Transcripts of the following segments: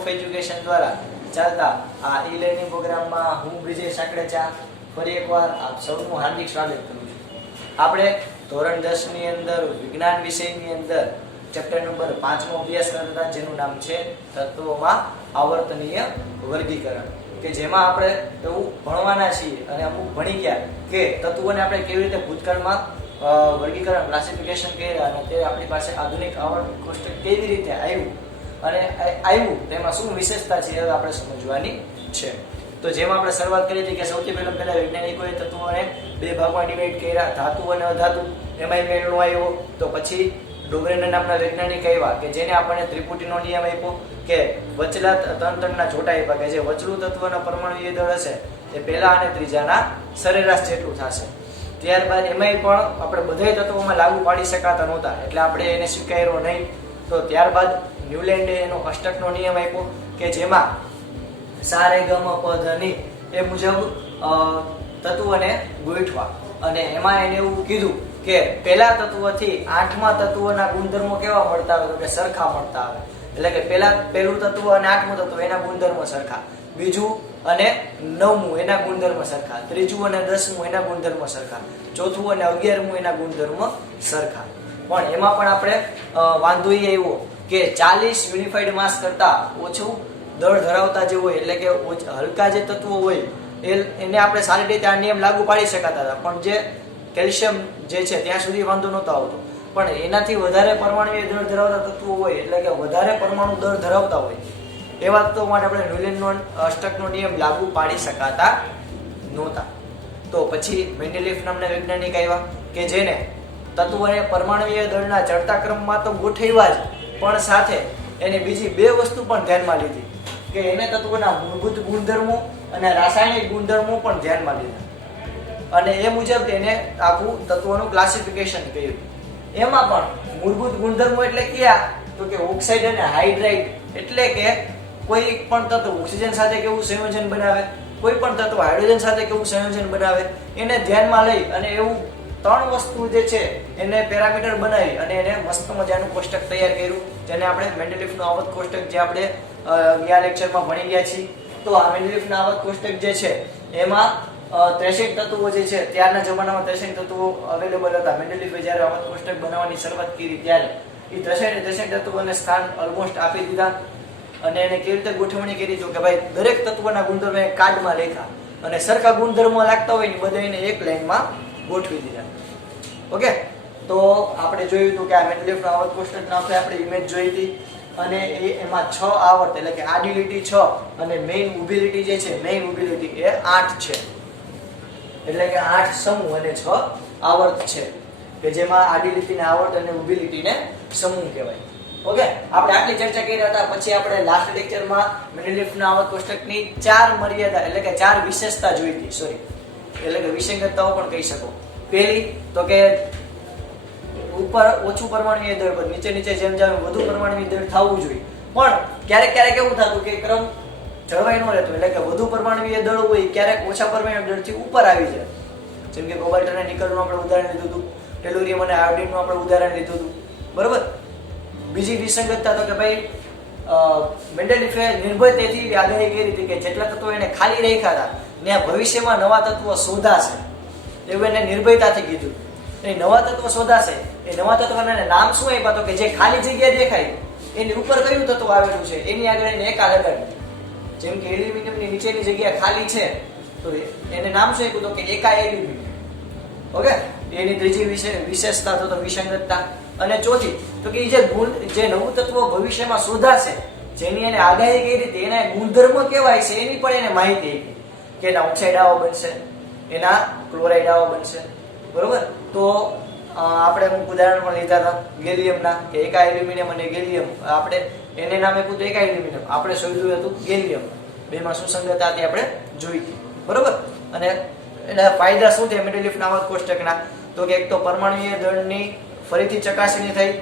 Of education દ્વારા ચાલતા આ ઈ લર્નિંગ પ્રોગ્રામમાં હું બ્રિજેશ સાકરેચા ફરી એકવાર આપ સૌનું હાર્દિક સ્વાગત કરું છું. આપણે ધોરણ 10 ની અંદર વિજ્ઞાન વિષયની અંદર ચેપ્ટર નંબર 5 નો અભ્યાસ કરતા જેનું નામ છે તત્વોમાં આવર્તનીય વર્ગીકરણ, કે જેમાં આપણે એવું ભણવાના છીએ અને અમુક ભણી ગયા કે તત્વોને આપણે કેવી રીતે ભૂતકાળમાં વર્ગીકરણ ક્લાસિફિકેશન કર્યા અને તે આપણી પાસે આધુનિક આવર્ત કોષ્ટક કેવી રીતે આવ્યું તેમાં શું વિશેષતા છે એ આપણે સમજવાની છે. તો જેમાં આપણે શરૂઆત કરી હતી કે સૌથી પહેલા વૈજ્ઞાનિકોએ તત્વોને બે ભાગમાં ડિવાઈડ કર્યા, ધાતુ અને અધાતુ. એમાં મેળનો આવ્યો તો પછી ડોગરેના નામના વૈજ્ઞાનિક આવ્યા કે જેને આપણને ત્રિપુટીનો નિયમ આપ્યો કે વચલા ત્રણ જોટા આપ્યા કે જે વચલું તત્વના પરમાણુય દળ હશે એ પહેલા અને ત્રીજાના સરેરાશ જેટલું થશે. ત્યારબાદ એમાંય પણ આપણે બધા તત્વોમાં લાગુ પાડી શકાતા નહોતા એટલે આપણે એને સ્વીકાર્યો નહીં. તો ત્યારબાદ ન્યુલેન્ડે એનો અષ્ટકનો નિયમ આપ્યો કે જેમાં સારે ગમ પધની એ મુજબ તત્વોને ગોઠવા, અને એમાં એને એવું કીધું કે પહેલા તત્વથી આઠમા તત્વોના ગુણધર્મો કેવા મળતા આવે તો કે સરખા મળતા આવે. એટલે કે પહેલું તત્વ અને આઠમું તત્વ એના ગુણધર્મો સરખા, બીજું અને નવમું એના ગુણધર્મ સરખા, ત્રીજું અને 10મું એના ગુણધર્મ સરખા, ચોથું અને 11મું એના ગુણધર્મ સરખા. પણ એમાં પણ આપણે વાંધો એ આવ્યો કે 40 યુનિફાઈડ માસ કરતા ઓછું દળ ધરાવતા જે હોય એટલે કે હલકા જે તત્વો હોય એને આપણે સારી રીતે આ નિયમ લાગુ પાડી શકાતા હતા, પણ જે કેલ્શિયમ જે છે ત્યાં સુધી વાંધો નહોતો આવતો. પણ એનાથી વધારે પરમાણુય દળ ધરાવતા તત્વો હોય એટલે કે વધારે પરમાણુ દળ ધરાવતા હોય એવા તત્વો માટે આપણે ન્યુલેન્ડનો અષ્ટકનો નિયમ લાગુ પાડી શકાતા નહોતા. તો પછી મેન્ડેલિફ નામના વૈજ્ઞાનિક આવ્યા કે જેને તત્વોને પરમાણુય દળના ચડતા ક્રમમાં તો ગોઠવ્યા જ, પણ સાથે એને બીજી બે વસ્તુ પણ ધ્યાનમાં લીધી કે એને તત્વોના મૂળભૂત ગુણધર્મો અને રાસાયણિક ગુણધર્મો પણ ધ્યાનમાં લીધા, અને એ મુજબ એને આખું તત્વોનું ક્લાસિફિકેશન કર્યું. એમાં પણ મૂળભૂત ગુણધર્મો એટલે કયા તો કે ઓક્સાઇડ અને હાઇડ્રાઇડ, એટલે કે કોઈ પણ તત્વ ઓક્સિજન સાથે કેવું સંયોજન બનાવે, કોઈ પણ તત્વ હાઇડ્રોજન સાથે કેવું સંયોજન બનાવે, એને ધ્યાનમાં લઈ અને એવું 3 વસ્તુ જે છે એને પેરામીટર બનાવી અને એને મસ્ત મજાનું કોષ્ટક તૈયાર કર્યું, જેને આપણે મેન્ડેલિફનું આવર્ત કોષ્ટક જે આપણે ગયા લેક્ચરમાં ભણી ગયા છીએ. તો આ મેન્ડેલિફનું આવર્ત કોષ્ટક જે છે એમાં 63 તત્વો જે છે, ત્યારના જમાનામાં 63 તત્વો અવેલેબલ હતા. મેન્ડેલિફે જ્યારે આવર્ત કોષ્ટક બનાવવાની શરૂઆત કરી ત્યારે એ 63 તત્વોને સ્થાન ઓલમોસ્ટ આપી દીધા, અને એને કેવી રીતે ગોઠવણી કરી તો કે ભાઈ દરેક તત્વના ગુણધર્મો કાર્ડમાં લખ્યા અને સરખા ગુણધર્મો લાગતા હોય ને બધા એને એક લાઈનમાં ગોઠવી દીધા. ઓકે, તો આપણે જોયું હતું કે આ મેન્ડેલિફના આવર્ત કોષ્ટકનો આપણે ઇમેજ જોઈ હતી, અને એમાં 6 આવર્ત એટલે કે આડી લીટી 6 અને મેઇન ઊભી લીટી જે છે મેઇન ઊભી લીટી એ 8 છે, એટલે કે 8 સમૂહ અને 6 આવર્ત છે કે જેમાં આડી લીટીને આવર્ત અને ઊભી લીટીને સમૂહ કહેવાય. ઓકે, આપણે આટલી ચર્ચા કરી હતા. પછી આપણે લાસ્ટ લેક્ચરમાં મેન્ડેલિફના આવર્ત કોષ્ટકની 4 મર્યાદા એટલે કે 4 વિશેષતા જોઈ હતી, એટલે કે વિસંગતતાઓ પણ કહી શકો. પહેલી તો કે ઉપર ઓછું પરમાણુય દળ પર નીચે જેમ વધુ પરમાણુય દળ થવું જોઈએ, પણ ક્યારેક એવું થતું કે ક્રમ જળવાઈ ન રહેતો, એટલે કે વધુ પરમાણુય દળ હોય ક્યારેક ઓછા પરમાણુય દળથી ઉપર આવી જાય. જેમ કે કોબાલ્ટ અને નિકલનું આપણે ઉદાહરણ લીધું હતું, ટેલુરિયમ અને આયોડિનનું આપણે ઉદાહરણ લીધું હતું, બરોબર. બીજી વિસંગતતા તો કે ભાઈ મેન્ડેલિફે નિર્ભયતાથી આગાહી કરી હતી કે જેટલા તત્વો એને ખાલી રાખ્યા હતા ત્યાં ભવિષ્યમાં નવા તત્વો શોધાશે, એવું એને નિર્ભયતાથી કીધું. એ નવા તત્વો શોધાશે, એ નવા તત્વના નામ શું આપ્યા તો કે જે ખાલી જગ્યા દેખાય એની ઉપર કયું તત્વ આવેલું છે એની આગળ એને એકા લગાડ્યું. જેમ કે એલ્યુમિનિયમની નીચેની જગ્યા ખાલી છે તો એને નામ શું આપ્યું તો કે એકા એલ્યુમિનિયમ. ઓકે, એની ત્રીજી વિશેષતા તો વિસંગતતા. અને ચોથી તો કે જે નવું તત્વ ભવિષ્યમાં શોધાશે જેની એને આગાહી કરી હતી એના ગુણધર્મો કેવાય છે એની પણ એને માહિતી આપી કે એના ઓક્સાઇડ આવો બનશે, એના ક્લોરાઇડ આવો બનશે, બરોબર. તો આપણે અમુક ઉદાહરણ પણ લીધા હતા ગેલિયમના કે એકા એલ્યુમિનિયમ અને ગેલિયમ, આપણે એને નામ આપ્યું હતું એકા એલ્યુમિનિયમ, આપણે શોધ્યું હતું ગેલિયમ. બેમાં સુસંગતતા હતી આપણે જોઈ હતી, બરોબર. અને એના ફાયદા શું છે મેન્ડેલિફના આવર્ત કોષ્ટકના તો કે એક તો પરમાણુય દળની ફરીથી ચકાસણી થઈ,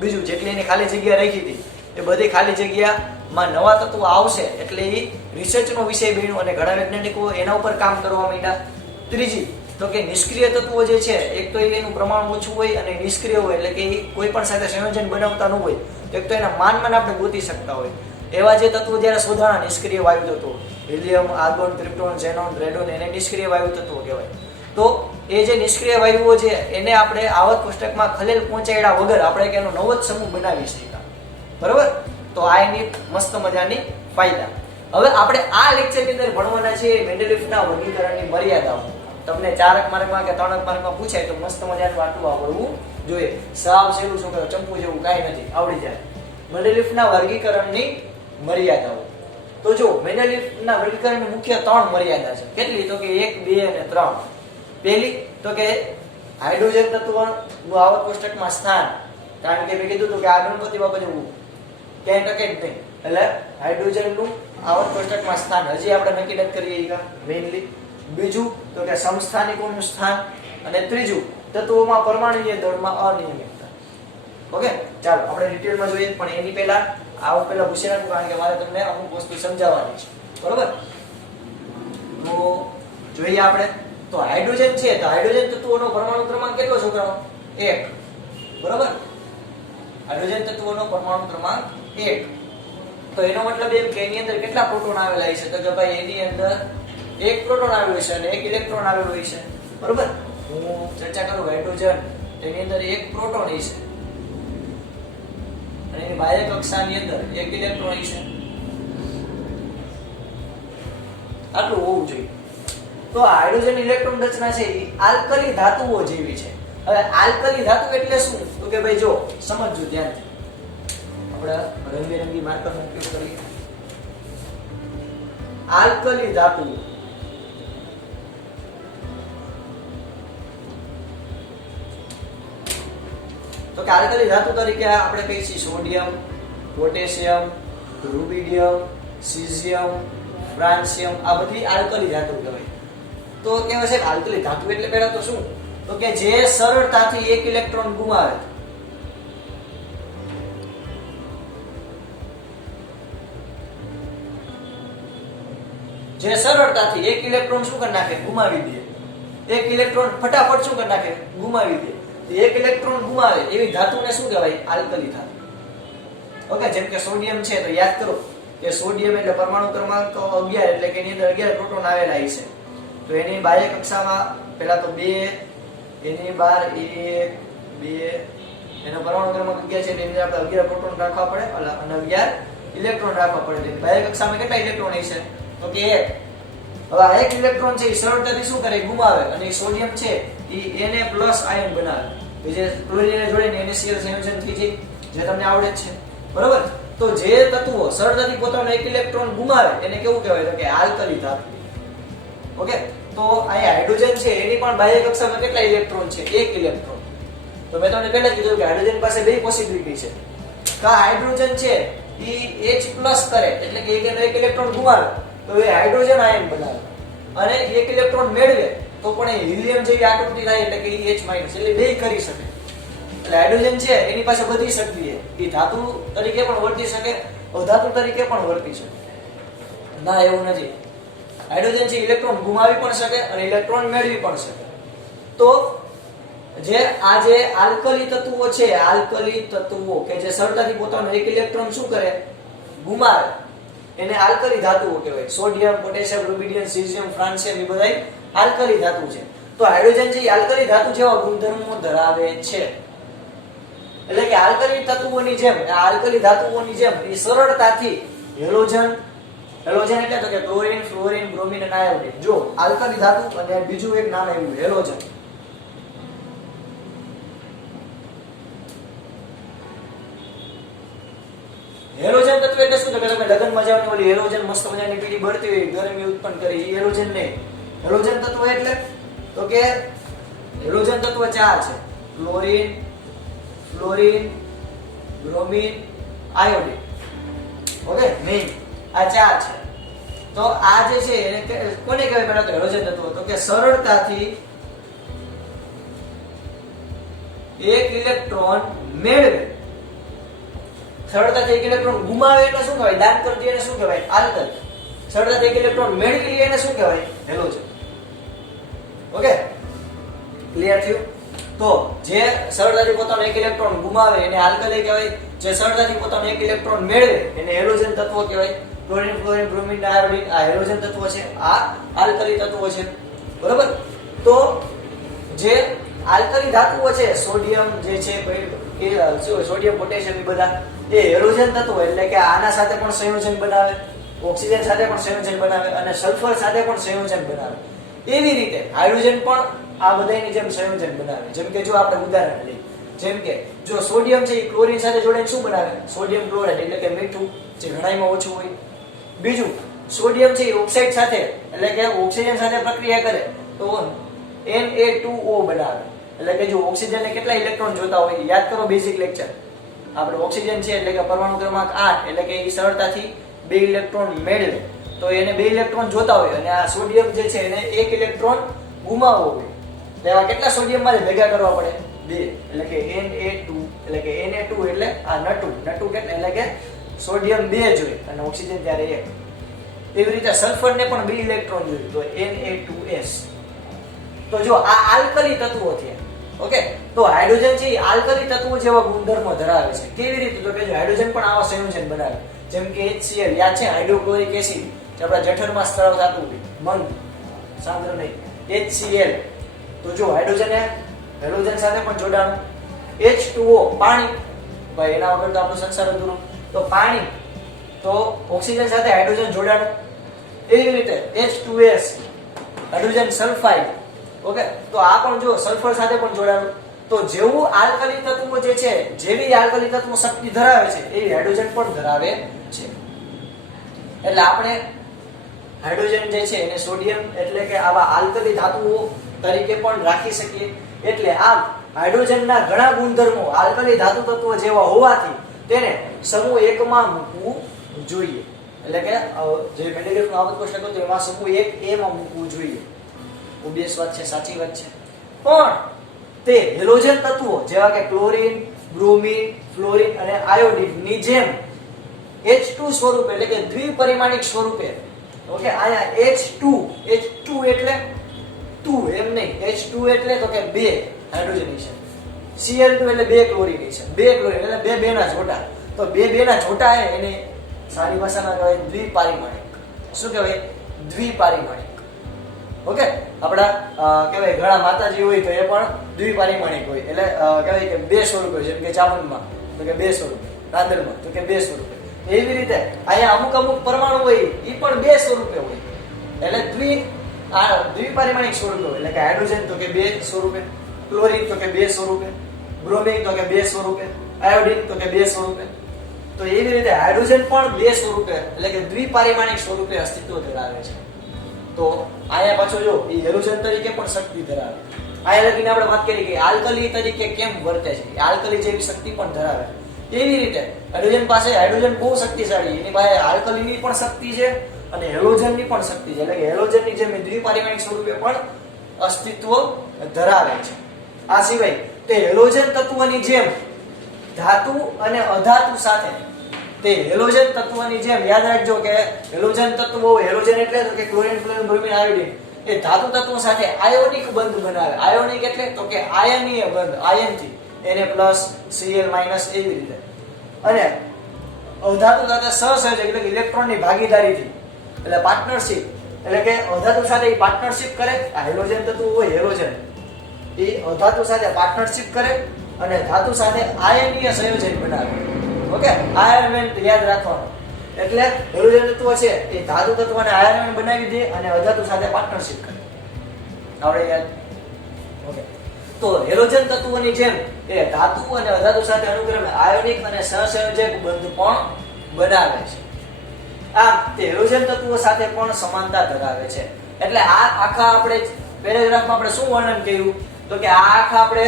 બીજું જેટલી એની ખાલી જગ્યા રાખી હતી એ બધી ખાલી જગ્યામાં નવા તત્વો આવશે એટલે એ રિસર્ચનો વિષય બન્યો અને ઘણા વૈજ્ઞાનિકો એના ઉપર કામ કરવા માંડ્યા. ત્રીજી તો કે નિષ્ક્રિય તત્વો જે છે એક તો એનું પ્રમાણ ઓછું હોય અને નિષ્ક્રિય હોય એટલે કે એ કોઈ પણ સાથે સંયોજન બનાવતા ન હોય, તો એક તો એના માનમાં આપણે ગોતી શકતા હોય. એવા જે તત્વો જ્યારે શોધાણા નિષ્ક્રિય વાયુ તત્વો, helium, argon, krypton, xenon, radon, એને નિષ્ક્રિય વાયુ તત્વો કહેવાય. તો એ જે નિષ્ક્રિય વાયુઓ છે એને આપણે આવર્ત કોષ્ટકમાં ખલેલ પહોંચાડ્યા વગર આપણે એનો નવો જ સમૂહ બનાવી શક્યા. બરોબર? તો આ એની મસ્ત મજાની ફાયદા. હવે આપણે આ લેક્ચરની અંદર ભણવાના છે મેન્ડેલિફના વર્ગીકરણની મર્યાદાઓ. તમને 4 માર્કમાં કે 3 માર્કમાં પૂછાય તો મસ્ત મજાનું આટલું આવડવું જોઈએ. સાવ સહેલું છોકરા, ચંપુ જેવું કાંઈ નથી, આવડી જાય. મેન્ડેલિફના વર્ગીકરણની મર્યાદાઓ. તો જો મેન્ડેલિફના વર્ગીકરણની મુખ્ય 3 મર્યાદા છે. કેટલી? તો કે 1, 2 અને 3. પહેલી તો કે હાઇડ્રોજન તત્વનું આવર્ત કોષ્ટકમાં સ્થાન. કારણ કે મેં કીધું હતું કે આ ગણપતિ બાપા જેવું ક્યાંય ટકે જ નહીં. એટલે હાઇડ્રોજનનું આવર્ત કોષ્ટકમાં સ્થાન હજી આપણે નક્કી નથી કરીએ મેઇનલી. બીજું તો કે સમસ્થાનિકોનું સ્થાન. અને ત્રીજું તત્વોમાં પરમાણુય દળમાં અનિયમિતતા. ઓકે, ચાલો આપણે ડિટેલમાં જોઈએ, પણ એની પહેલા આવું પહેલા પૂછી રાખું, કારણ કે મારે તમને અમુક વસ્તુ સમજાવવાની છે. બરોબર? તો જોઈએ આપણે. તો હાઇડ્રોજન છે, તો હાઇડ્રોજન તત્વોનો પરમાણુ ક્રમાંક કેટલો છોકરાઓ? 1. બરોબર? હાઇડ્રોજન તત્વોનો પરમાણુ ક્રમાંક 1. તો એનો મતલબ એમ કે એની અંદર કેટલા પ્રોટોન આવેલા છે? તો કે ભાઈ એની અંદર 1 પ્રોટોન આવેલો છે અને 1 ઇલેક્ટ્રોન આવેલો છે. બરોબર? હું ચર્ચા કરું હાઇડ્રોજન, તેની અંદર 1 પ્રોટોન છે અને એની બાહ્ય કક્ષાની અંદર 1 ઇલેક્ટ્રોન છે. આટલું હોવું જોઈએ. તો હાઇડ્રોજન ઇલેક્ટ્રોન રચના છે એ આલ્કલી ધાતુઓ જેવી છે. હવે આલ્કલી ધાતુ એટલે શું? તો કે ભાઈ જો સમજજો ધ્યાનથી. આપણે રંગબેરંગી માર્કરનો ઉપયોગ કરીએ. આલ્કલી ધાતુઓ તો કે આલ્કલી ધાતુ તરીકે આપણે કહીએ છીએ સોડિયમ, પોટેશિયમ, રૂબિડિયમ, સીઝિયમ, ફ્રાન્સિયમ. આ બધી આલ્કલી ધાતુ કહેવાય. તો કહેવાય છે આલ્કલી ધાતુ એટલે પહેલા તો શું? તો કે જે સરળતાથી 1 ઇલેક્ટ્રોન ગુમાવે. જે સરળતાથી 1 ઇલેક્ટ્રોન શું કરી નાખે? ગુમાવી દે. 1 ઇલેક્ટ્રોન ફટાફટ શું કરી નાખે? ગુમાવી દે. 1 ઇલેક્ટ્રોન ગુમાવે એવી ધાતુને શું કહેવાય? આલ્કલી ધાતુ. ઓકે, જેમ કે સોડિયમ છે તો યાદ કરો કે સોડિયમ એટલે પરમાણુ ક્રમાંક 11, એટલે કે એની અંદર 11 પ્રોટોન આવેલા છે. તો એની બાહ્ય કક્ષામાં પહેલા તો 2, એની બહાર 1, 2, એનો પરમાણુ ક્રમાંક 11 છે એટલે એની અંદર આપણે 11 પ્રોટોન રાખવા પડે અને 11 ઇલેક્ટ્રોન રાખવા પડે. બાહ્ય કક્ષામાં કેટલા ઇલેક્ટ્રોન છે? તો કે 1. હવે આ 1 ઇલેક્ટ્રોન છે એ સરળતાથી શું કરે? ગુમાવે. અને સોડિયમ છે એ Na+ આયન બનાવે. જે ક્લોરીનને જોડીને NaCl સંયોજન થઈ જાય, જે તમને આવડે જ છે. બરોબર? તો જે તત્વો સરળતાથી પોતાનો 1 ઇલેક્ટ્રોન ગુમાવે એને કેવું કહેવાય? તો કે આલ્કલી ધાતુ. ઓકે, તો અહીંયા હાઇડ્રોજન છે એની પણ બાહ્ય કક્ષામાં કેટલા ઇલેક્ટ્રોન છે? 1 ઇલેક્ટ્રોન. તો મેં તમને પહેલા જ કીધું કે હાઇડ્રોજન પાસે 2 પોસિબિલિટી છે. કા હાઇડ્રોજન છે એ H+ કરે, એટલે કે એનો 1 ઇલેક્ટ્રોન ગુમાવે તો એ હાઇડ્રોજન આયન બનાવે. અને 1 ઇલેક્ટ્રોન મેળવે તો પણ એ હિલિયમ જેવી આકૃતિ થાય, એટલે કે H-, એટલે 2 કરી શકે. એટલે હાઇડ્રોજન છે એની પાસે બધી શક્તિ છે. એ ધાતુ તરીકે પણ વર્તી શકે, અધાતુ તરીકે પણ વર્તી શકે. ના, એવું નથી. હાઇડ્રોજન છે ઇલેક્ટ્રોન ગુમાવી પણ શકે અને ઇલેક્ટ્રોન મેળવી પણ શકે. તો જે આ જે આલ્કલી તત્વો છે, આલ્કલી તત્વો કે જે સરળતાથી પોતાનો 1 ઇલેક્ટ્રોન શું કરે? ગુમાવે, એને આલ્કલી ધાતુઓ કહેવાય. સોડિયમ, પોટેશિયમ, રૂબિડિયમ, સીઝિયમ, ફ્રાન્સિયમ એ બધા આલ્કલી ધાતુ છે. તો હાઇડ્રોજન છે આલ્કલી ધાતુ જેવા ગુણધર્મો ધરાવે છે. એટલે કે આલ્કલી તત્વોની જેમ, આલ્કલી ધાતુઓની જેમ એ સરળતાથી હેલોજન એટલે તો કે ક્લોરીન, ફ્લોરીન, બ્રોમિન અને આયોડીન. જો આલ્કલી ધાતુ અને બીજું એક નામ આવ્યું હેલોજન. હેલોજન તત્વ એટલે શું? તો કે તમે લગનમાં જાવ ને ઓલી હેલોજન મસ્ત મજાની પીળી બળતી હોય, ગરમી ઉત્પન્ન કરે, એ હેલોજન નહીં. હેલોજન તત્વ એટલે તો કે હેલોજન તત્વ 4 છે: chlorine, fluorine, bromine, iodine. Okay, main આ 4 છે. તો આ જે છે એને કોને કહેવાય? પહેલા તો હેલોજન તત્વ. તો કે સરળતાથી 1 ઇલેક્ટ્રોન મેળવે, સરળતાથી 1 ઇલેક્ટ્રોન ગુમાવે એટલે શું કહેવાય? દાન કરતી એને શું કહેવાય? આલ્કલી. સરળતાથી 1 ઇલેક્ટ્રોન મેળવી લે એને શું કહેવાય? હેલોજન. ઓકે, ક્લિયર થયું? તો જે સરળતાથી પોતાનો એક ઇલેક્ટ્રોન ગુમાવે એને આલ્કલી કહેવાય, જે સરળતાથી પોતાનો એક ઇલેક્ટ્રોન મેળવે એને હેલોજન તત્વો કહેવાય. ક્લોરીન, ફ્લોરીન, બ્રોમિન, આયોડીન આ હેલોજન તત્વો છે, આ આલ્કલી તત્વો છે. બરોબર. તો જે આલ્કલી ધાતુઓ છે, સોડિયમ જે છે સોડિયમ, પોટેશિયમ એ બધા એ હેલોજન તત્વો એટલે કે આના સાથે પણ સંયોજન બનાવે, ઓક્સિજન સાથે પણ સંયોજન બનાવે અને સલ્ફર સાથે પણ સંયોજન બનાવે. એવી રીતે હાઇડ્રોજન પણ આ બધાની જેમ સંયોજન બનાવે. જેમ કે જો આપણે ઉદાહરણ લઈએ, જેમ કે જો સોડિયમ છે એ ક્લોરીન સાથે જોડાઈને શું બનાવે? સોડિયમ ક્લોરાઇડ એટલે કે મીઠું, જે ઘણાઈમાં ઓછું હોય. બીજું સોડિયમ છે એ ઓક્સાઇડ સાથે એટલે કે ઓક્સિજન સાથે પ્રક્રિયા કરે તો Na2O બનાવે. એટલે કે જો ઓક્સિજનને કેટલા ઇલેક્ટ્રોન જોતા હોય યાદ કરો, બેઝિક લેક્ચર. આપણે ઓક્સિજન છે એટલે કે પરમાણુ ક્રમાંક 8 એટલે કે એ સરળતાથી 2 ઇલેક્ટ્રોન મેળવે તો એને 2 ઇલેક્ટ્રોન જોતા હોય અને આ સોડિયમ જે છે એને 1 ઇલેક્ટ્રોન ગુમાવવો હોય. તો એવા કેટલા સોડિયમ મારે ભેગા કરવા પડે? 2. એટલે કે Na2 એટલે કે Na2 એટલે આ નટુ કેટલા એટલે કે સોડિયમ 2 જોઈએ અને ઓક્સિજન ત્યારે 1. એવી રીતે સલ્ફરને પણ 2 ઇલેક્ટ્રોન જોઈએ તો Na2S. તો જો આ આલ્કલી તત્વો થયા. ઓકે, તો હાઇડ્રોજન છે એ આલ્કલી તત્વો જેવા ગુણધર્મો ધરાવે છે. કેવી રીતે? તો કે હાઇડ્રોજન પણ આવા સંયોજન બનાવે. જેમ કે HCl યાદ છે, હાઇડ્રોક્લોરિક એસિડ જે આપણા જઠરમાં સ્ત્રાવ થતું હોય, મંદ સાંદ્ર નહીં, HCl. તો જો હાઇડ્રોજન હેલોજન સાથે પણ જોડાણ. H2O પાણી, ભાઈ એના વગર તો આપણું સંસાર અધૂરો. તો પાણી, તો ઓક્સિજન સાથે હાઇડ્રોજન જોડાણ. એવી રીતે H2S હાઇડ્રોજન સલ્ફાઇડ. ઓકે, તો આ પણ જો સલ્ફર સાથે પણ જોડાણ. તો જેવું આલ્કલી તત્વો જે છે, જેવી આલ્કલી તત્વો શક્તિ ધરાવે છે એવી હાઇડ્રોજન પણ ધરાવે છે. એટલે આપણે હાઇડ્રોજન જે છે એને સોડિયમ એટલે કે આવા આલ્કલી ધાતુઓ તરીકે પણ રાખી શકીએ. એટલે આમ હાઇડ્રોજનના ઘણા ગુણધર્મો આલ્કલી ધાતુ તત્વો જેવા હોવાથી તેને સમૂહ 1 માં મૂકવું જોઈએ. એટલે કે જે મેન્ડેલિયફનો આવર્ત કોષ્ટક હતો એમાં સમૂહ 1A માં મૂકવું જોઈએ. ઓબવિયસ વાત છે, સાચી વાત છે. પણ તે હેલોજન તત્વો જેવા કે ક્લોરીન, બ્રોમિન, ફ્લોરીન અને આયોડીન ની જેમ H2 સ્વરૂપે એટલે કે દ્વિપરિમાણિક સ્વરૂપે. ઓકે, આયા H2 એટલે 2 એમ નહીં, H2 એટલે તો કે 2 હાઇડ્રોજનેશન, Cl2 એટલે 2 ક્લોરિનેશન, 2 ક્લોરીન એટલે 2 ના જોટા. તો 2 ના જોટા એને સારી ભાષામાં કહેવાય દ્વિપારિમાણિક. શું કહેવાય? દ્વિપારિમાણિક. ઓકે, આપડા કહેવાય ઘણા માતાજી હોય તો એ પણ દ્વિપારિમાણિક હોય. એટલે કહેવાય કે 2 સ્વરૂપે, જેમ કે ચામુંડમાં તો કે 2 સ્વરૂપે, રાંદરમાં તો કે 2 સ્વરૂપે. એવી રીતે અહીંયા અમુક પરમાણુ હોય એ પણ 2 સ્વરૂપે હોય. એટલે દ્વિપારિમાણિક સ્વરૂપે હોય. એટલે કે હાઇડ્રોજન તો કે 2 સ્વરૂપે, ક્લોરીન તો કે 2 સ્વરૂપે, બ્રોમિન તો કે 2 સ્વરૂપે, આયોડીન તો કે 2 સ્વરૂપે. તો એવી રીતે હાઇડ્રોજન પણ 2 સ્વરૂપે એટલે કે દ્વિપારિમાણિક સ્વરૂપે અસ્તિત્વ ધરાવે છે. તો આયા પાછો જો એ હેલોજન તરીકે પણ શક્તિ ધરાવે. આયા લગીને આપણે વાત કરી કે આલ્કલી તરીકે કેમ વર્તે છે, આલ્કલી જેવી શક્તિ પણ ધરાવે. એવી રીતે હાઇડ્રોજન પાસે હાઇડ્રોજન બહુ શક્તિશાળી, એની પાસે આલ્કલીની પણ શક્તિ છે અને હેલોજનની પણ શક્તિ છે. એટલે કે હેલોજનની જેમ દ્વિપારિમાણિક સ્વરૂપે પણ અસ્તિત્વ ધરાવે છે. આ સિવાય તે હેલોજન તત્વની જેમ ધાતુ અને અધાતુ સાથે, તે હેલોજન તત્વની જેમ યાદ રાખજો કે હેલોજન તત્વો, હેલોજન એટલે તો કે ક્લોરીન, ફ્લોરીન, બ્રોમિન, આયોડીન એ ધાતુ તત્વો સાથે આયોનિક બંધ બનાવે. આયોનિક એટલે તો કે આયનીય બંધ, આયનથી Na+Cl- એવી રીતે. અને અધાતુ સાથે સહસંયોજક એટલે કે ઇલેક્ટ્રોનની ભાગીદારીથી, એટલે પાર્ટનરશિપ, એટલે કે અધાતુ સાથે એ પાર્ટનરશિપ કરે. આ હેલોજન તત્વો હોય, હેલોજન એ અધાતુ સાથે પાર્ટનરશિપ કરે અને ધાતુ સાથે આયનીય સંયોજન બનાવે. ઓકે, આયનમેન્ટ યાદ રાખવાનું. એટલે હેલોજન તત્વ છે એ ધાતુ તત્વને આયનમેન્ટ બનાવી દે અને અધાતુ સાથે પાર્ટનરશિપ કરે. આવડે યાદ? ઓકે, તો હેલોજન તત્વોની જેમ એ ધાતુ અને અધાતુ સાથે અનુક્રમે આયોનિક અને સહસંયોજક બંધ પણ બનાવે છે. આમ તે હેલોજન તત્વો સાથે પણ સમાનતા ધરાવે છે. એટલે આ આખા આપણે પેરેગ્રાફમાં આપણે શું વર્ણન કર્યું? તો કે આ આખા આપણે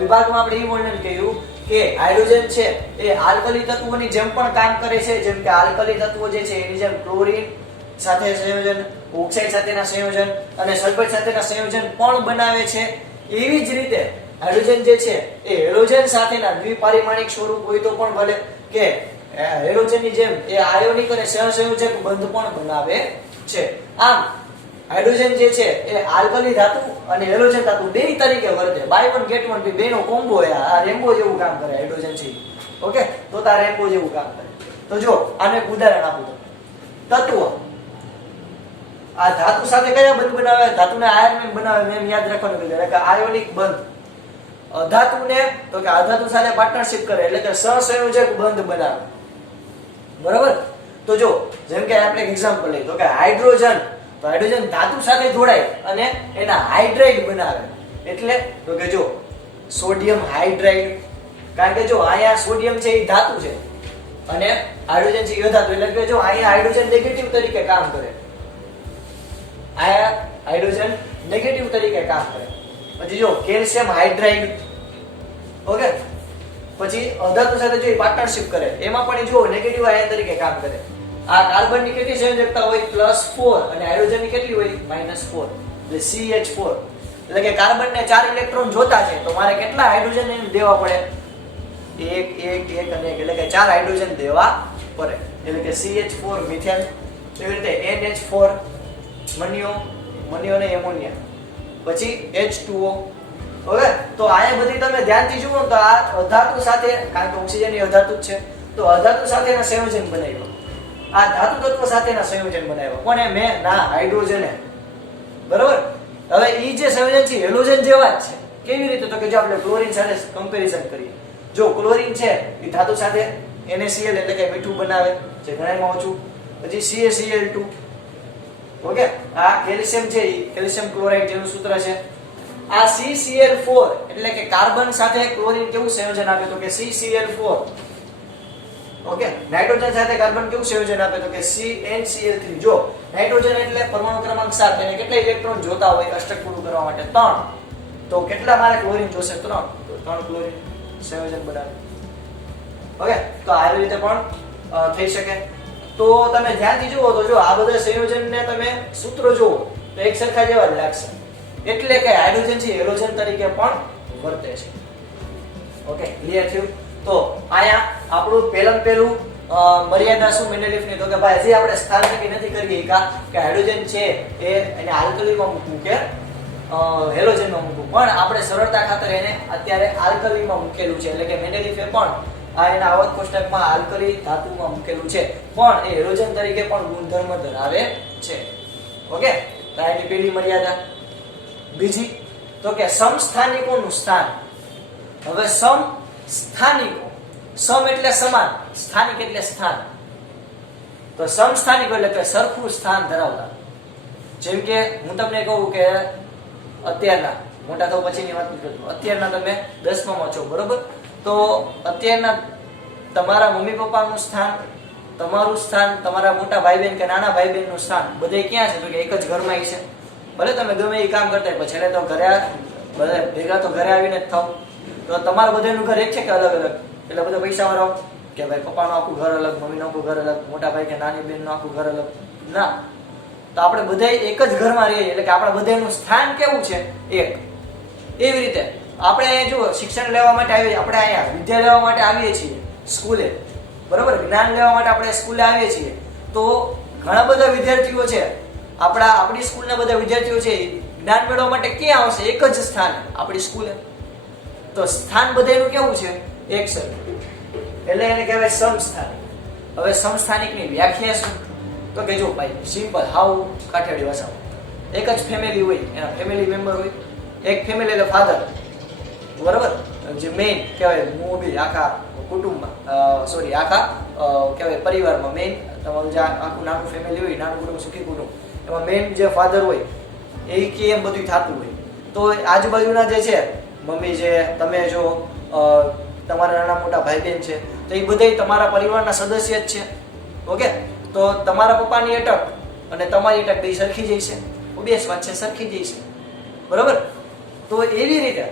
વિભાગમાં આપણે એ વર્ણન કર્યું કે હાઇડ્રોજન છે એ આલ્કલી તત્વોની જેમ પણ કામ કરે છે. જેમ કે આલ્કલી તત્વો જે છે એની જેમ ક્લોરીન સાથે સંયોજન, ઓક્સાઇડ સાથેના સંયોજન અને સલ્ફેટ સાથેના સંયોજન પણ બનાવે છે. એવી જ રીતે હાઇડ્રોજન જે છે એ હેલોજન સાથેના દ્વિપારિમાણિક સ્વરૂપ હોય તો પણ ભલે કે હેલોજનની જેમ એ આયોનિક અને સહસંયોજક બંધ પણ બનાવે છે. આમ હાઇડ્રોજન જે છે એ આલ્કલી ધાતુ અને હેલોજન ધાતુ બે તરીકે વર્તે. બાય વન ગેટ વન બે નો કોમ્બો આ રેમ્બો જેવું કામ કરે હાઇડ્રોજન છે. ઓકે, તો આ રેમ્બો જેવું કામ કરે. તો જો આને એક ઉદાહરણ આપું તો તત્વ આ ધાતુ સાથે કયા બંધ બનાવે? ધાતુને આયર્ન બનાવે. મેં યાદ રાખવાનું કીધું એટલે કે આયોનિક બંધ. અધાતુને તો કે અધાતુ સાથે પાર્ટનરશિપ કરે એટલે કે સહસંયોજક બંધ બનાવે. બરાબર? તો જો જેમ કે આપણે એક એક્ઝામ્પલ લઈએ તો કે હાઇડ્રોજન, તો હાઇડ્રોજન ધાતુ સાથે જોડાય અને એના હાઇડ્રાઇડ બનાવે. એટલે તો કે જો સોડિયમ હાઇડ્રાઇડ, કારણ કે જો અહીંયા સોડિયમ છે એ ધાતુ છે અને હાઇડ્રોજન છે એ અધાતુ, એટલે કે જો અહીંયા હાઇડ્રોજન નેગેટિવ તરીકે કામ કરે. આયા હાઇડ્રોજન નેગેટિવ તરીકે કામ કરે. પછી જો કેલ્શિયમ હાઇડ્રાઇડ, ઓકે, પછી અધાતુ સાથે જો પાર્ટનરશિપ કરે એમાં પણ જો નેગેટિવ આયન તરીકે કામ કરે. આ કાર્બનની કેટલી સંયોજકતા હોય? +4 અને હાઇડ્રોજનની કેટલી હોય? -4, એટલે CH4. એટલે કે કાર્બનને 4 ઇલેક્ટ્રોન જોતા છે તો મારે કેટલા હાઇડ્રોજન એને દેવા પડે? 1 1 1 અને 1, એટલે કે 4 હાઇડ્રોજન દેવા પડે. એટલે કે CH4 મિથેન, એવી રીતે NH4 મનિયો ને એમોનિયા, પછી H2O. ઓકે, તો આયા બધી તમે ધ્યાનથી જુઓ તો આ અધાતુ સાથે, કારણ કે ઓક્સિજન એ અધાતુ જ છે, તો અધાતુ સાથેના સંયોજન બનાવ્યો. આ ધાતુ તત્વ સાથેના સંયોજન બનાવ્યો. કોને? મેં ના, હાઇડ્રોજને. બરાબર? હવે ઈ જે સંયોજન છે હેલોજન જેવા જ છે. કેવી રીતે? તો કે જો આપણે ક્લોરીન સાથે કમ્પેરિઝન કરીએ. જો ક્લોરીન છે એ ધાતુ સાથે NaCl એટલે કે મીઠું બનાવે, જે ઘણામાં ઓછું. પછી CaCl2. ઓકે, આ કેલ્શિયમ છે એ કેલ્શિયમ ક્લોરાઇડ જેનું સૂત્ર છે. આ CCl4 એટલે કે કાર્બન સાથે ક્લોરીન કેવું સંયોજન આપે? તો કે CCl4. ઓકે, નાઇટ્રોજન સાથે કાર્બન કેવું સંયોજન આપે? તો કે CnCl3. જો નાઇટ્રોજન એટલે પરમાણુ ક્રમાંક 7, એને કેટલા ઇલેક્ટ્રોન જોતા હોય અષ્ટક પૂરું કરવા માટે? 3. તો કેટલા મારે ક્લોરીન જોશે? 3. તો 3 ક્લોરીન સંયોજન બનાવે. ઓકે, તો આ રીતે પણ થઈ શકે. તો તમે ધ્યાનથી જુઓ તો જો આ બધા સંયોજનને તમે સૂત્રો જુઓ તો એક સરખા જેવા જ લાગશે. એટલે કે હાઇડ્રોજન છે હેલોજન તરીકે પણ વર્તે છે. ઓકે, ક્લિયર થયું? તો આયા આપણું પહેલું મર્યાદા શું મેન્ડેલિફની? તો કે ભાઈ હજી આપણે સ્થાન નક્કી નથી કરી કે હાઇડ્રોજન છે એ એને આલ્કલીમાં મૂકવું કે હેલોજનમાં મૂકવું, પણ આપણે સરળતા ખાતર એને અત્યારે આલ્કલીમાં મૂકેલું છે. એટલે કે મેન્ડેલિફે પણ આ એના આવર્ત કોષ્ટકમાં આલ્કલી ધાતુમાં મૂકેલું છે, પણ એ હેલોજન તરીકે પણ ગુણધર્મ ધરાવે છે. ઓકે, તો એની પહેલી મર્યાદા. બીજી તો કે સમસ્થાનિકોનું સ્થાન. હવે સમસ્થાનિકો, સમ એટલે સમાન, સ્થાનિક એટલે સ્થાન. તો સમસ્થાનિકો એટલે કે સરખું સ્થાન ધરાવતા. જેમ કે હું તમને કહું કે અત્યારના, મોટા તો પછીની વાત કરું, અત્યારના તમે 10માં છો, બરોબર? તો અત્યારના તમારા મમ્મી પપ્પાનું સ્થાન, તમારું સ્થાન, તમારા મોટા ભાઈ બહેન કે નાના ભાઈ બહેનનું સ્થાન બધે ક્યાં છે? તો કે એક જ ઘરમાં છે. ભલે તમે ગમે એ કામ કરતા હોય પણ છેલ્લે તો ઘરે બધા ભેગા તો ઘરે આવીને જ થાવ. તો તમારા બધાનું ઘર એક છે કે અલગ અલગ? એટલે બધા પૈસા વાળો કે ભાઈ પપ્પાનું આખું ઘર અલગ, મમ્મીનું આખું ઘર અલગ, મોટા ભાઈ કે નાની બહેનનું આખું ઘર અલગ? ના. તો આપણે બધા એક જ ઘરમાં રહીએ એટલે કે આપણા બધાનું સ્થાન કેવું છે? એક. એવી રીતે આપણે અહીંયા જુઓ શિક્ષણ લેવા માટે આવીએ, આપણે અહીંયા વિદ્યા લેવા માટે આવીએ છીએ સ્કૂલે, બરાબર? જ્ઞાન લેવા માટે આપણે સ્કૂલે આવીએ છીએ. તો ઘણા બધા વિદ્યાર્થીઓ છે આપણી સ્કૂલના બધા વિદ્યાર્થીઓ છે જ્ઞાન મેળવવા માટે ક્યાં આવશે? એક જ સ્થાન, આપણી સ્કૂલે. તો સ્થાન બધાનું કેવું છે? એક સરખું. એટલે એને કહેવાય સમસ્થાનિક. હવે સમસ્થાનિકની વ્યાખ્યા શું? તો કે જો ભાઈ સિમ્પલ, હાવ કાઠિયાવાડી ભાષામાં. એક જ ફેમિલી હોય, એના ફેમિલી મેમ્બર હોય. એક ફેમિલી એટલે ફાધર, બરાબર? જે મેઇન કહેવાય મોભી આખા કુટુંબમાં, સોરી આખા કહેવાય પરિવારમાં મેઇન તમારું જે આખું નાનું ફેમિલી હોય, નાનું કુટુંબ, સુખી કુટુંબ, એમાં મેઇન જે ફાધર હોય એ કે એમ બધું થતું હોય. તો આજુબાજુના જે છે મમ્મી છે, તમે જો તમારા નાના મોટા ભાઈ બહેન છે, તો એ બધા તમારા પરિવારના સદસ્ય જ છે. ઓકે, તો તમારા પપ્પાની અટક અને તમારી અટક બે સરખી જઈ છે, ઓબ્વિયસ વાત છે, સરખી જઈ છે, બરાબર? તો એવી રીતે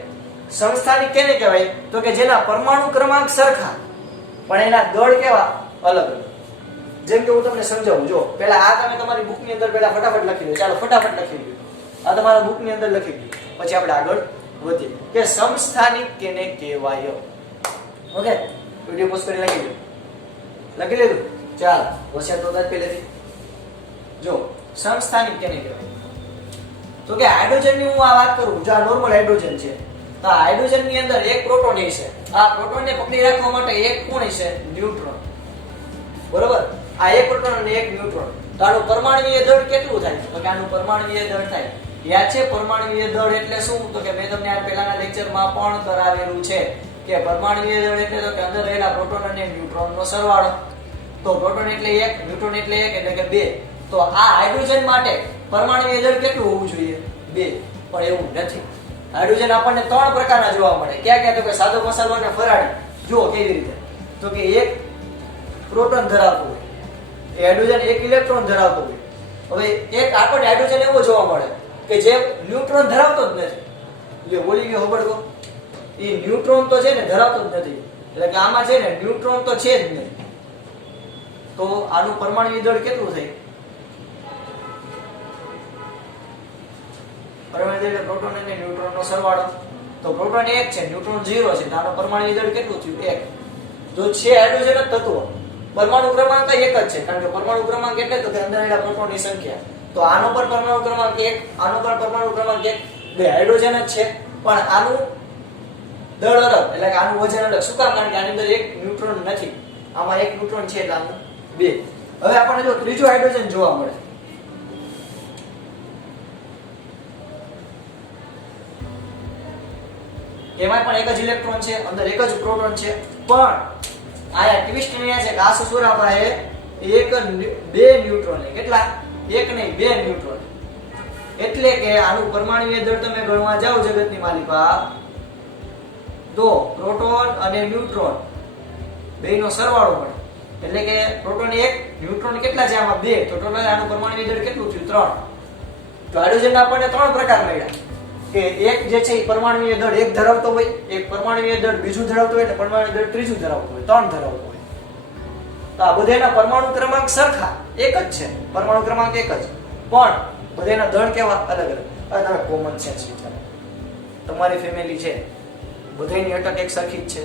સમસ્થાનિક કેને કહેવાય? તો કે જેના પરમાણુ ક્રમાંક સરખા પણ એના દળ કેવા? અલગ અલગ. જેમ કે હું તમને સમજાવું, જો પહેલા આ તમે તમારી બુકની અંદર પહેલા ફટાફટ લખી લો. ચાલો ફટાફટ લખી લો. આ તમારા બુકની અંદર લખી દો, પછી આપણે આગળ વધીએ કે સમસ્થાનિક કેને કહેવાય. ઓકે, વિડિયો પોઝ કરી લખી લો. લખી લીધું? ચાલો હોશિયાર તો પહેલેથી જો સમસ્થાનિક કેને કહેવાય? તો કે હાઇડ્રોજનની હું આ વાત કરું, જો આ નોર્મલ હાઇડ્રોજન છે, તો આ હાઇડ્રોજનની અંદર એક પ્રોટોન હશે. આ પ્રોટોનને પકડી રાખવા માટે એક કોણ હશે? ન્યુટ્રોન. બરોબર? આ એક પ્રોટોન અને એક ન્યુટ્રોન. તો આનું પરમાણુય દળ કેટલું થાય? તો કે આનું પરમાણુય દળ થાય. યાદ છે પરમાણુય દળ એટલે શું? તો કે મેં તમને આ પહેલાના લેક્ચરમાં પણ કરાવેલું છે કે પરમાણુય દળ એટલે તો કે અંદર રહેલા પ્રોટોન અને ન્યુટ્રોનનો સરવાળો. તો પ્રોટોન એટલે 1, ન્યુટ્રોન એટલે 1 એટલે કે 2. તો આ હાઇડ્રોજન માટે પરમાણુય દળ કેટલું હોવું જોઈએ? 2. પણ એવું નથી. હાઇડ્રોજન આપણને 3 પ્રકારના જોવા મળે. ક્યાં ક્યાં? તો કે સાદો મસાલો અને ફરાળી. જુઓ કેવી રીતે. તો કે એક પ્રોટોન ધરાવતો હોય, એ હાઇડ્રોજન એક ઇલેક્ટ્રોન ધરાવતો હોય. હવે એક આપણને હાઇડ્રોજન એવો જોવા મળે કે જે ન્યુટ્રોન ધરાવતો જ નથી. જે બોલી ગયો ખબર એ ન્યુટ્રોન તો છે ને ધરાવતો જ નથી. એટલે કે આમાં છે ને ન્યુટ્રોન તો છે જ નહીં. તો આનું પરમાણુ દળ કેટલું થાય? પરમાણુ દળ પ્રોટોન અને ન્યુટ્રોનનો સરવાળો. તો પ્રોટોન 1 છે, ન્યુટ્રોન 0 છે, તો આનો પરમાણુ દળ કેટલું થયું? 1. જો છે હાઇડ્રોજન જ તત્વ, પરમાણુ ક્રમાંક એક જ છે, કારણ કે પરમાણુ ક્રમાંક એટલે તો કે અંદર રહેલા પ્રોટોનની સંખ્યા. તો આનો પર પરમાણુ ક્રમાંક 1, આનો પર પરમાણુ ક્રમાંક 1, બે હાઇડ્રોજન જ છે, પણ આનું દળ અલગ, એટલે કે આનું વજન અલગ. શું કામ? કારણ કે આની અંદર એક ન્યુટ્રોન નથી. આમાં એક ન્યુટ્રોન છે એટલે આનું 2. હવે આપણને જો ત્રીજો હાઇડ્રોજન જોવા મળે. એમાં પણ એક જ ઇલેક્ટ્રોન છે, અંદર એક જ પ્રોટોન છે, પણ આયા ટ્વિસ્ટ અહીંયા છે કે આ સસુરાભાએ બે ન્યુટ્રોન લે. કેટલા? એક નહીં, 2 ન્યુટ્રોન. એટલે કે આનું પરમાણુય દળ તમે ગણવા જાઓ જગતની માલિકા, તો પ્રોટોન અને ન્યુટ્રોન બેયનો સરવાળો મળે. એટલે કે પ્રોટોન 1, ન્યુટ્રોન કેટલા છે? આમાં 2. તો ટોટલ આનું પરમાણુય દળ કેટલું થયું? 3. તો હાઇડ્રોજનના આપણને 3 પ્રકાર મળ્યા. કે એક જે છે એ પરમાણુય દળ 1 ધરાવતો હોય, એક પરમાણુય દળ બીજું ધરાવતો હોય, અને પરમાણુ દળ ત્રીજું ધરાવતો હોય, 3 ધરાવતો હોય. તો આ બધાના પરમાણુ ક્રમાંક સરખા એક જ છે, પરમાણુ ક્રમાંક એક જ, પણ બધાના દળ કેવા? અલગ અલગ. હવે તમે કોમન સેન્સ વિચારો. તમારી ફેમિલી છે, બધાની અટક એક સરખી જ છે.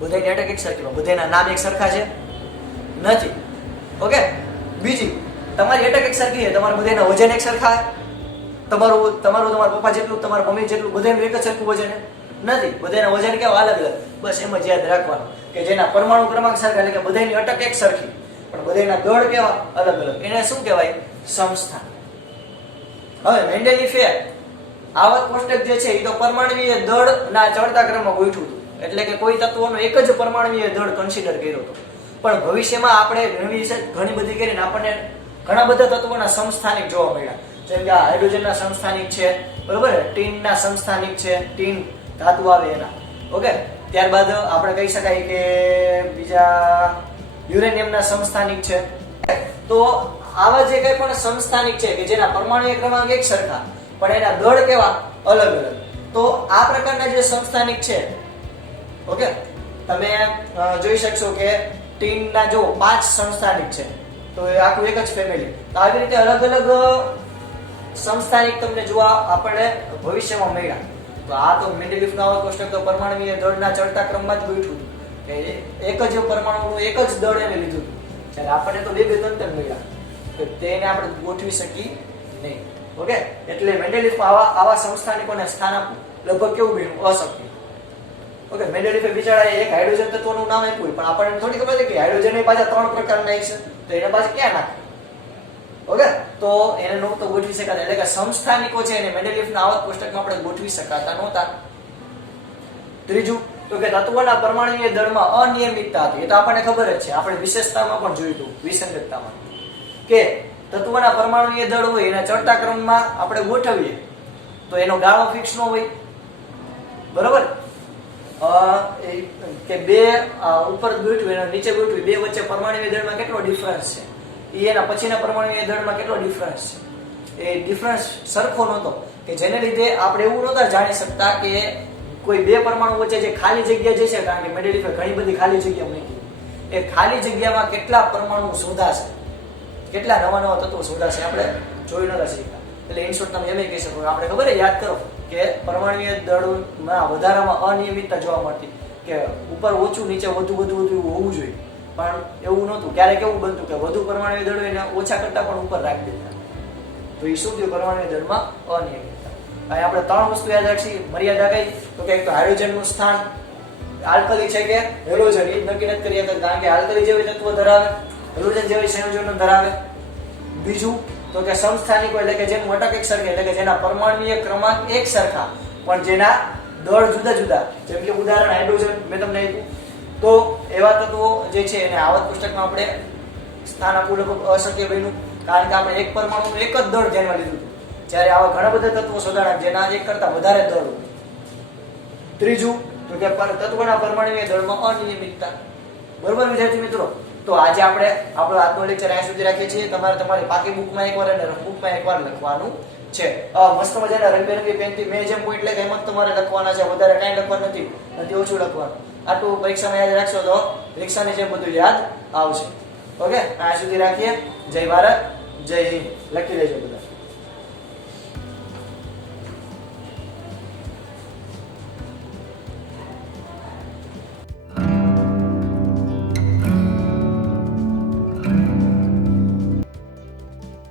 બધાની અટક એક સરખી, બધાના નામ એક સરખા છે? નથી. ઓકે. બીજી, તમારી અટક એક સરખી છે, તમારા બધાના વજન એક સરખા? તમારા પપ્પા જેટલું, તમારા મમ્મી જેટલું, બધાનું એક જ સરખું વજન નથી. બધાના વજન કેવા? અલગ અલગ. બસ એમ જ યાદ રાખવાનું કે જેના પરમાણુ ક્રમાંક સરખા, એટલે કે બધાની અટક એક સરખી, પણ બધાના દળ કેવા? અલગ અલગ. એને શું કહેવાય? સમસ્થાન. હવે મેન્ડેલીફે આવર્ત કોષ્ટક જે છે એ તો પરમાણુય દળના ચડતા ક્રમમાં ગોઠવ્યું હતું. એટલે કે કોઈ તત્વનો એક જ પરમાણુય દળ કન્સિડર કર્યો હતો. પણ ભવિષ્યમાં આપણે ઘણી બધી કરીને આપણને ઘણા બધા તત્વોના સમસ્થાનિક જોવા મળ્યા. જેમ કે આ હાઇડ્રોજનના સમસ્થાનિક છે, બરોબર? ટીનના સમસ્થાનિક છે, ટીન ધાતુ આવે એના. ઓકે. ત્યારબાદ આપણે કહી શકાય કે બીજા યુરેનિયમના સમસ્થાનિક છે. તો આવા જે કંઈ પણ સમસ્થાનિક છે કે જેના પરમાણુ ક્રમાંક એક સરખા, પણ એના દળ કેવા? અલગ અલગ. તો આ પ્રકારના જે સમસ્થાનિક છે, ઓકે, તમે જોઈ શકશો કે ટીનના જો 5 સમસ્થાનિક છે, તો એ આખું એક જ ફેમિલી. તો આવી રીતે અલગ અલગ સમસ્થાનિક તમને જોવા આપણને ભવિષ્યમાં મળ્યા. તો આ તો મેન્ડેલીફનું આવર્ત કોષ્ટક તો પરમાણુય દળના ચડતા ક્રમમાં જ ગોઠવ્યું કે એક જ પરમાણુનું એક જ દળ એને લીધું હતું. જ્યારે આપણને તો બે તંત્ર મળ્યા, તો તેને આપણે ગોઠવી શકીએ નહીં. ઓકે. એટલે મેન્ડેલીફમાં આવા સમસ્થાનિકોને સ્થાન આપવું લગભગ કેવું બન્યું? અશક્ય. ઓકે. મેન્ડેલીફે બિચારાએ એક હાઇડ્રોજન તત્વનું નામ આપ્યું, પણ આપણને થોડી ખબર છે કે હાઇડ્રોજન એ પાછા 3 પ્રકારના છે, તો એને પાછા ક્યાં નાખે? ઓકે. તો એને નહોતો ગોઠવી શકાતા. એટલે કે સમસ્થાનિકો છે એને મેન્ડેલીફના આવર્ત કોષ્ટકમાં આપણે ગોઠવી શકાતા નહોતા. ત્રીજું, તો કે તત્વના પરમાણુય દળમાં અનિયમિતતા હતી. એ તો આપણને ખબર જ છે, આપણે વિશેષતામાં પણ જોયું હતું, વિસંગતતામાં, કે તત્વના પરમાણુય દળ હોય એના ચડતા ક્રમમાં આપણે ગોઠવીએ તો એનો ગાળો ફિક્સ ન હોય. બરોબર? કે બે ઉપર ગોઠવી અને નીચે ગોઠવી, બે વચ્ચે પરમાણુય દળમાં કેટલો ડિફરન્સ છે, એ એના પછીના પરમાણુય દળમાં કેટલો ડિફરન્સ છે, એ ડિફરન્સ સરખો નહોતો. કે જેને લીધે આપણે એવું નહોતા જાણી શકતા કે કોઈ બે પરમાણુ વચ્ચે જે ખાલી જગ્યા જે છે, કારણ કે મેન્ડેલીફે ઘણી બધી ખાલી જગ્યા મૂકી, એ ખાલી જગ્યામાં કેટલા પરમાણુ શોધાશે, કેટલા નવા નવા તત્વો શોધાશે, આપણે જોઈ નતા શક્યા. એટલે ઇન શોર્ટ તમે એમ કહી શકો, આપણે ખબર યાદ કરો કે પરમાણુય દળમાં વધારામાં અનિયમિતતા જોવા મળતી, કે ઉપર ઓછું, નીચે વધુ હોવું જોઈએ, પણ એવું નહોતું. ક્યારેક એવું બનતું કે વધુ પરમાણુય દળ હોય ને ઓછા કરતા પણ ઉપર રાખી દેતા. તો એ શું થયું? પરમાણુ દળમાં અનિયમિતતા. અહીં આપણે ત્રણ વસ્તુ યાદ રાખશી. મર્યાદા કઈ? તો કે એક તો હાઇડ્રોજનનું સ્થાન આલ્કલી છે કે હેલોજન, એ જ નક્કી નથી કરી શકતા, કારણ કે આલ્કલી જેવી તત્વો ધરાવે, હેલોજન જેવી સંયોજનો ધરાવે. બીજું તો કે સમસ્થાનિકો એટલે કે જેનું ઘટક એક સરખા, એટલે કે જેના પરમાણુય ક્રમાંક એક સરખા પણ જેના દળ જુદા જુદા. જેમ કે ઉદાહરણ હાઇડ્રોજન મેં તમને આપ્યું. તો એવા તત્વો જે છે એને આવર્ત પુસ્તકમાં આપણે સ્થાન આપવું લગભગ અશક્ય બન્યું, કારણ કે આપણે એક પરમાણુનું એક જ દળ ધ્યાનમાં લીધું હતું, જ્યારે આવા ઘણા બધા તત્વો શોધાણા જેના એક કરતા વધારે દળ હોય. ત્રીજું તો કે તત્વોના પરમાણુય દળમાં અનિયમિતતા. બરોબર વિદ્યાર્થી મિત્રો? તો આજે આપણે આપણો આજનો લેક્ચર અહીં સુધી રાખીએ છીએ. તમારે તમારી પાકી બુકમાં એકવાર અને રફ બુકમાં એકવાર લખવાનું છે. મસ્ત મજાના રંગબેરંગી પેનથી મેં જેમ પોઈન્ટ લખ્યા એમ જ તમારે લખવાના છે, વધારે કાંઈ લખવાનું નથી ઓછું લખવાનું. આટલું પરીક્ષામાં યાદ રાખશો તો પરીક્ષાની જેમ બધું યાદ આવશે. ઓકે, અહીં સુધી રાખીએ. જય ભારત, જય હિન્દ. લખી લેજો બધા.